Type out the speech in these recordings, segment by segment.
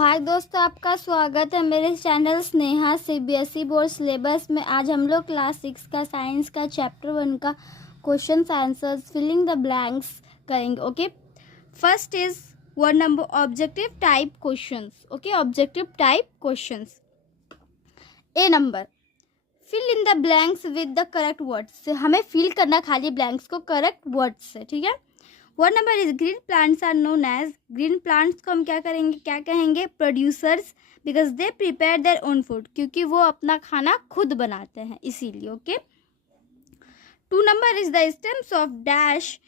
हाय दोस्तों, आपका स्वागत है मेरे channel Sneha CBSE board syllabus में। आज हम लोग क्लास 6 का साइंस का चैप्टर 1 का question answers filling the blanks करेंगे। Okay, first is word number objective type questions. Okay, objective type questions. A number, fill in the blanks with the correct words. हमें fill करना खाली blanks को correct words से, ठीक है। Word number is green plants are known as, green plants को हम क्या कहेंगे producers, because they prepare their own food, क्योंकि वो अपना खाना खुद बनाते हैं इसीलिए। Okay, 2 number is the stems of dash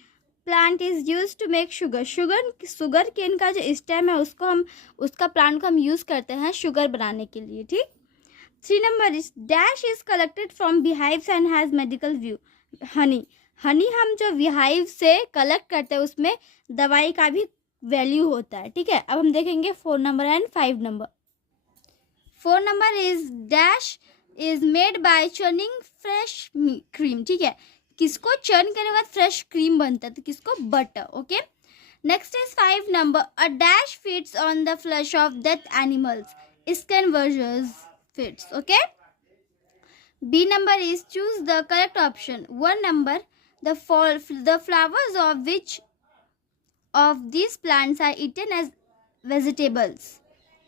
plant is use to make sugar. Sugar cane का जो स्टेम है उसका प्लांट को हम यूज करते हैं शुगर बनाने के लिए, ठीक। 3 number is dash is collected from beehives and has medical view. Honey हम जो beehive से कलेक्ट करते हैं उसमें दवाई का भी वैल्यू होता है, ठीक है। अब हम देखेंगे 4 number and 5 number. 4 number is dash is made by churning fresh cream, ठीक है। किसको चर्न करने के बाद फ्रेश क्रीम बनता है, तो किसको, butter. Okay, next is 5 number, a dash feeds on the flesh of dead animals, scavengers fits. Okay, B number is choose the correct option. 1 number, the flowers of which of these plants are eaten as vegetables,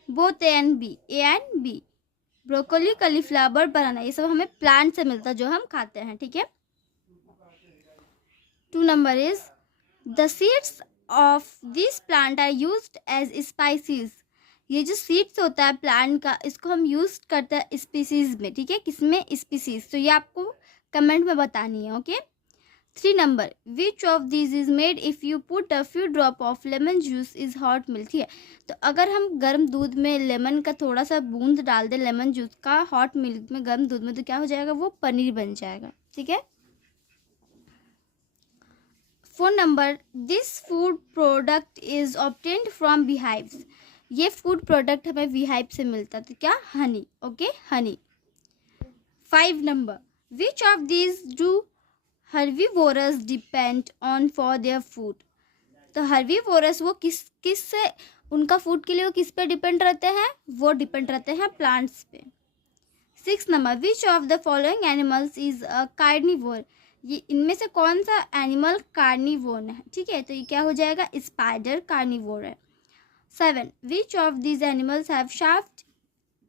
both A and B. Broccoli, cauliflower, बनाना, ये सब हमें plant से मिलता है जो हम खाते हैं, ठीक है। 2 number is the seeds of this plant are used as spices. ये जो सीड्स होता है प्लांट का, इसको हम यूज करते हैं स्पीसीज में, ठीक है। किसमें, स्पीसीज। तो ये आपको कमेंट में बतानी है। Okay, 3 number, which of this is made if you put a few drop of lemon juice is hot milk, ठीक है। तो अगर हम गर्म दूध में लेमन का थोड़ा सा बूंद डाल दें, लेमन जूस का हॉट मिल्क में, गर्म दूध में, तो क्या हो जाएगा, वो पनीर बन जाएगा, ठीक है। 4 number, this food product is obtained from beehives। ये फूड प्रोडक्ट हमें beehive से मिलता है, तो क्या, honey. Okay, honey. 5 number, which of these do herbivores depend on for their food. तो हर्बीवोरस वो किस से उनका फूड के लिए वो किस पे डिपेंड रहते हैं, वो डिपेंड रहते हैं प्लांट्स पे। 6 number, which of the following animals is a carnivore. ये इनमें से कौन सा एनिमल कार्निवोर है, ठीक है। तो ये क्या हो जाएगा, स्पाइडर कार्निवोर है। 7, which of these animals have sharp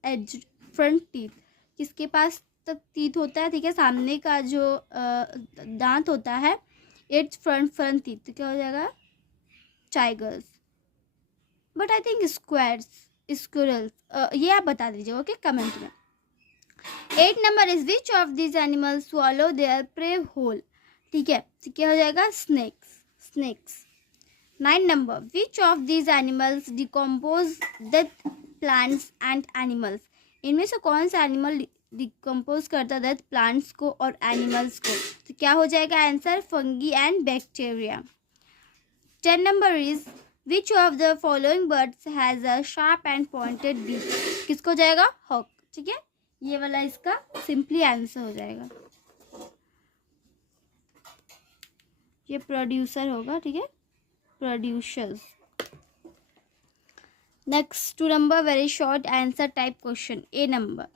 edge front teeth. किसके पास टीथ होता है, ठीक है, सामने का जो दांत होता है, इट्स फ्रंट टीथ, तो क्या हो जाएगा, tigers. But I think squirrels, ये आप बता दीजिए, ओके, कमेंट में। 8 number is which of these animals swallow their prey whole, ठीक है, तो क्या हो जाएगा, snakes. 9 number, which of these animals decompose death plants and animals. इनमें से कौन सा एनिमल डिकम्पोज करता है डेथ प्लांट्स को और एनिमल्स को, तो क्या हो जाएगा answer, fungi and bacteria. 10 number is which of the following birds has a sharp and pointed beak. किसको जाएगा, हॉक, ठीक है। ये वाला इसका सिंपली आंसर हो जाएगा, ये प्रोड्यूसर होगा, ठीक है, producers. Next 2 number, very short answer type question. A number,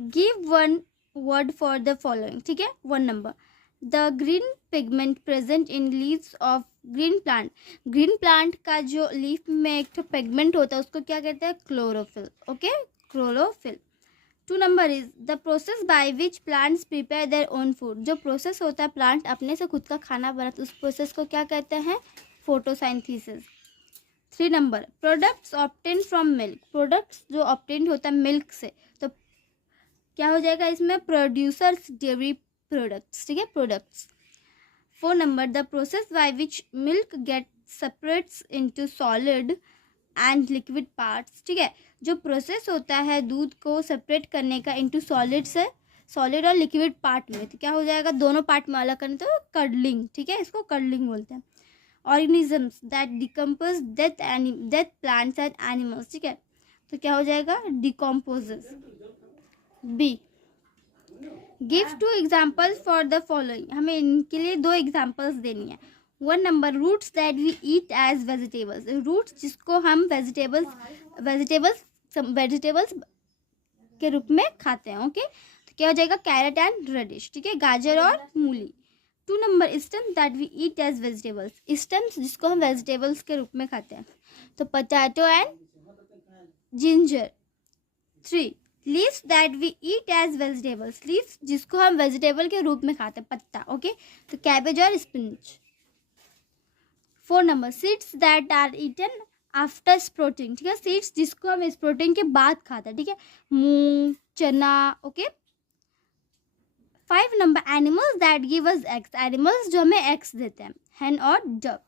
give 1 word for the following, ठीक है। 1 number, the green pigment present in leaves of green plant. Green plant का जो लीफ में एक तो पिगमेंट होता है उसको क्या कहते हैं, chlorophyll. Okay, chlorophyll. 2 number is the process by which plants prepare their own food. जो प्रोसेस होता है प्लांट अपने से खुद का खाना बनाते, उस प्रोसेस को क्या कहते हैं, photosynthesis. 3 number, products obtain from milk. Products जो ऑब्टेन होता है मिल्क से, तो क्या हो जाएगा इसमें, प्रोड्यूसर्स डेयरी प्रोडक्ट्स, ठीक है, products. 4 number, the process by which milk get separates into solid and liquid parts, ठीक है। जो प्रोसेस होता है दूध को सेपरेट करने का इनटू सॉलिड से, सॉलिड और लिक्विड पार्ट में, तो क्या हो जाएगा, दोनों पार्ट में अलग करने, तो कर्डलिंग, ठीक है, इसको कर्डलिंग बोलते हैं। Organisms that decompose death plants and animals, ठीक है, तो क्या हो जाएगा, decomposers. B, give 2 examples for the following. हमें इनके लिए 2 एग्जाम्पल्स देनी है। 1 number roots that we eat as vegetables, roots जिसको हम वेजिटेबल्स के रूप में खाते हैं। ओके, तो क्या हो जाएगा, कैरेट एंड रेडिश, ठीक है, गाजर और मूली। 2 number stems that we eat as vegetables, stems जिसको हम वेजिटेबल्स के रूप में खाते हैं, तो potato and ginger. 3 leaves that we eat as vegetables, leaves जिसको हम वेजिटेबल के रूप में खाते हैं, पत्ता। ओके, तो कैबेज और spinach. 4 number seeds that are eaten after sprouting, ठीक है, सीड्स जिसको हम स्प्रोटिंग के बाद खाते हैं, ठीक है, मूंग, चना। Okay. 5 number animals that give us eggs, animals जो हमें एग्स देते हैं, हैन और duck.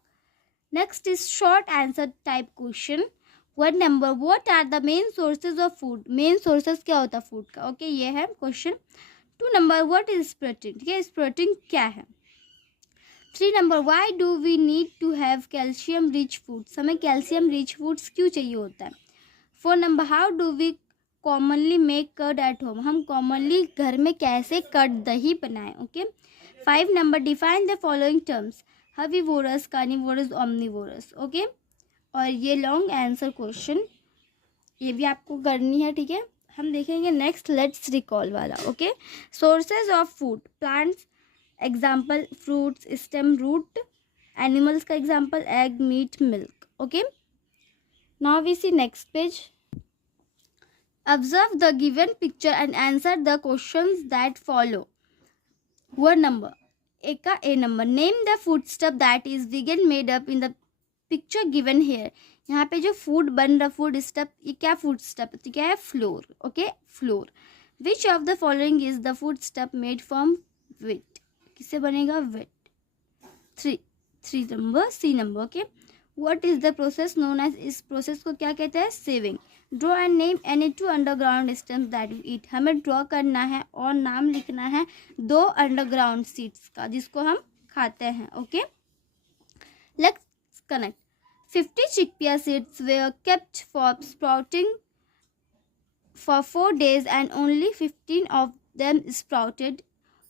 Next is short answer type question. 1 number what are the main sources of food, main sources क्या होता है फूड का। ओके, ये है question. 2 number what is sprouting, ठीक है, स्प्रोटिंग क्या है। 3 number why do we need to have calcium rich foods, हमें कैल्शियम रिच फूड्स क्यों चाहिए होता है। 4 number how do we commonly make curd at home, हम कॉमनली घर में कैसे कर्ड दही बनाएं। Okay. 5 number define the following terms, herbivores, carnivores, omnivores. Okay, और ये लॉन्ग आंसर क्वेश्चन ये भी आपको करनी है, ठीक है। हम देखेंगे नेक्स्ट लेट्स रिकॉल वाला। Okay, sources of food, plants example fruits, stem, root. Animals का example egg, meat, milk. Okay, now we see next page. Observe the given picture and answer the questions that follow. 1 number A का A number, name the food stuff that is vegan made up in the picture given here, यहाँ पे जो food बन रहा food stuff, ये क्या food stuff, तो क्या है, flour. Okay, flour. Which of the following is the food stuff made from wheat, किससे बनेगा, wheat. 3 number C number. Okay, what is the process known as, इस प्रोसेस को क्या कहते हैं, sieving. Draw and name any 2 underground stems that we eat, हमें draw करना है और नाम लिखना है 2 अंडरग्राउंड सीड्स का जिसको हम खाते हैं। Okay, let's connect. 50 chickpea seeds were kept for sprouting for 4 days and only 15 of them sprouted.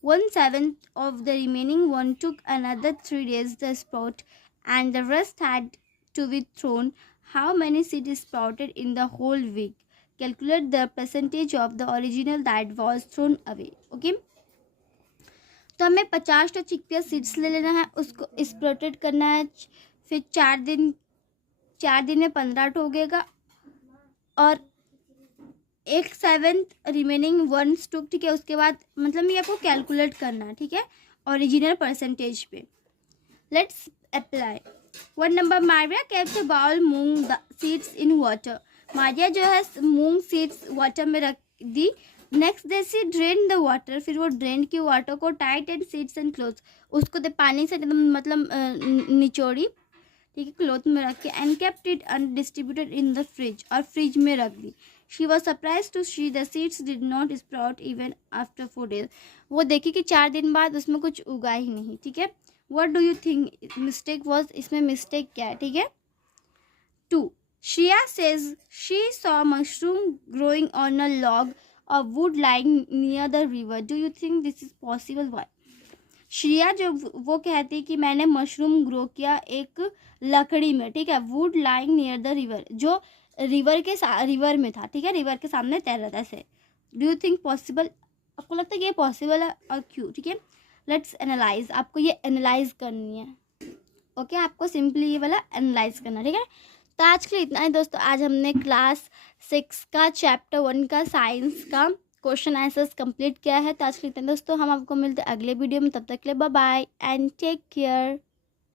1/7 of the remaining one took another 3 days to sprout and the rest had to be thrown. How many seeds sprouted in the whole week? Calculate the percentage of the original that was thrown away. Okay? तो हमें 50 चिकपिया seeds ले लेना है, उसको sprouted करना है, फिर 4 दिन में 15 हो गएगा और 1/7 रिमेनिंग 1 स्टॉक, ठीक है। उसके बाद मतलब ये आपको कैलकुलेट करना है, ठीक है, ओरिजिनल परसेंटेज पे। Let's apply. 1 number Maria kept a bowl moong seeds in water, Maria जो है मूंग सीड्स वाटर में रख दी। Next day she drain the water, फिर वो ड्रेन की वाटर को tied and seeds and cloths, उसको पानी से मतलब निचोड़ी, ठीक है, क्लोथ में रख के, and kept it undisturbed in the fridge, और फ्रिज में रख दी। She was surprise to see the seeds did not sprout even after 4 days, वो देखी कि 4 दिन बाद उसमें कुछ उगा ही नहीं, ठीक है। What do you think mistake was, इसमें मिस्टेक क्या है, ठीक है। 2 Shreya says she saw mushroom growing on a log of wood lying near the river. Do you think this is possible? Why? Shreya जो वो कहती है कि मैंने मशरूम ग्रो किया एक लकड़ी में, ठीक है, would lying near the river, जो रिवर में था, ठीक है, रिवर के सामने तैर रहा था ऐसे। डू यू थिंक पॉसिबल, आपको लगता है कि ये पॉसिबल है और क्यों, ठीक है। लेट्स एनालाइज, आपको ये एनालाइज करनी है। ओके, आपको सिंपली ये वाला एनालाइज करना, ठीक है। तो आज के लिए इतना ही दोस्तों, आज हमने क्लास 6 का चैप्टर 1 का साइंस का क्वेश्चन आंसर्स कंप्लीट किया है। तो आज के लिए इतना दोस्तों, हम आपको मिलते हैं अगले वीडियो में, तब तक के लिए bye bye and take care.